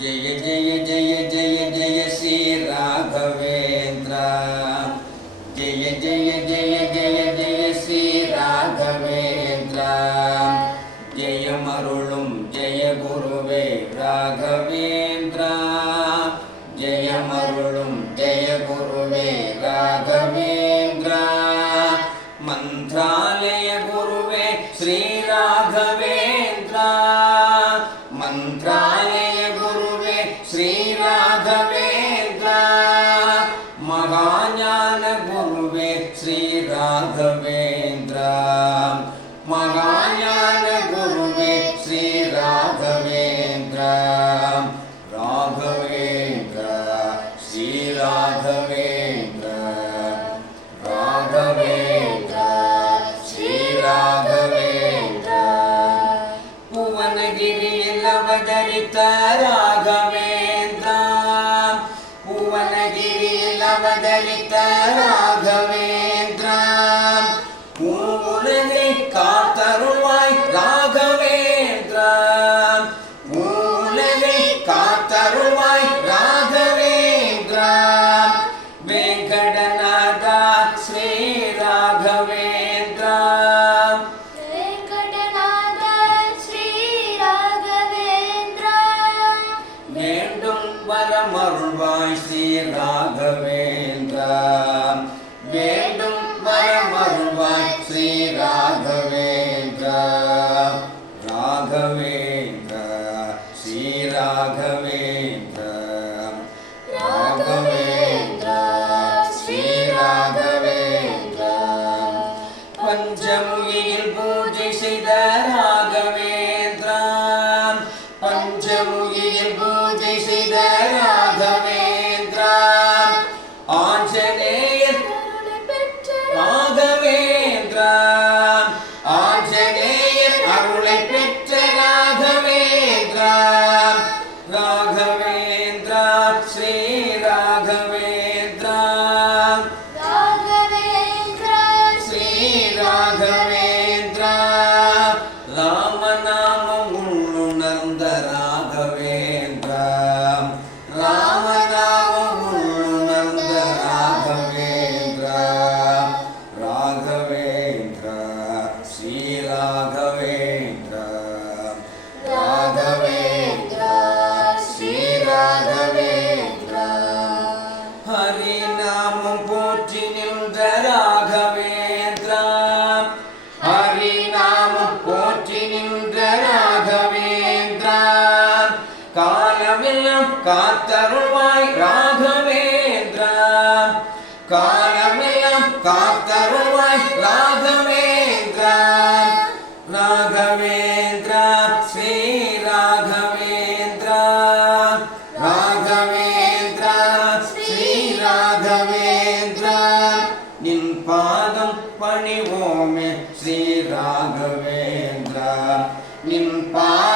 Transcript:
जय जय जय जय जय श्री राघवेंद्र जय जय जय जय जय श्री राघवेंद्र जय मरुलुम जय गुरुवे राघवेंद्र जय मरुलुम जय गुरुवे राघवेंद्र मंत्रालय गुरुवे श्री राघवेंद्र मंत्रालय गुरुवे श्री राघवेंद्र महाज्ञान गुरुवे श्री राघवेंद्र महाज्ञान गुरुवे श्री राघवेंद्र राघवेंद्र श्री राघवेंद्र राघवेंद्र श्री राघवेंद्र भुवनगिरियल अवतरित राघवेंद्र भुवनगिरियल अवतरित राघवेंद्र உலகை காத்தருள்வாய் ராகவேந்திர உலகை காத்தருள்வாய் ராகவேந்திர வெங்கடநாத ஸ்ரீ ராகவேந்திர வெங்கடநாத ஸ்ரீ ராகவேந்திர வேண்டும் வரமருள்வாய் ஸ்ரீ ராகவேந்திர வேண்டும் வரமருள்வாய் श्री राघवेंद्र राघवेंद्र श्री राघवेंद्र राघवेंद्र श्री राघवेंद्र पंचमुखिயில் பூஜை செய்த ராகவேந்திர पंचमुखिயில் பூஜை செய்த ராகவேந்திர ஆஞ்சநேயர் ராகவேந்திர ஆஞ்சநேயர் அருளை பெற்ற ராகவேந்திர ராகவேந்திர ஸ்ரீ ராகவேந்திர ராகவேந்திர ஸ்ரீ ராகவேந்திர ராமநாமம் உள்ளுணர்ந்த ராகவேந்திர ராமநாமம் உள்ளுணர்ந்த ராகவேந்திர राघवेंद्र श्री राघवेंद्र राघवेंद्र श्री राघवेंद्र हरि नाम पोற்றி நின்ற राघवेंद्र हरि नाम पोற்றி நின்ற राघवेंद्र காலமெல்லாம் காத்தருள்வாய் ராகவேந்திர காலமெல்லாம் காத்தருள்வாய் ராகவேந்திர ராகவேந்திர ஸ்ரீ ராகவேந்திர ராகவேந்திர ஸ்ரீ ராகவேந்திர நின் பாதம் பணிவோமே ஸ்ரீ ராகவேந்திர நின் பாதம்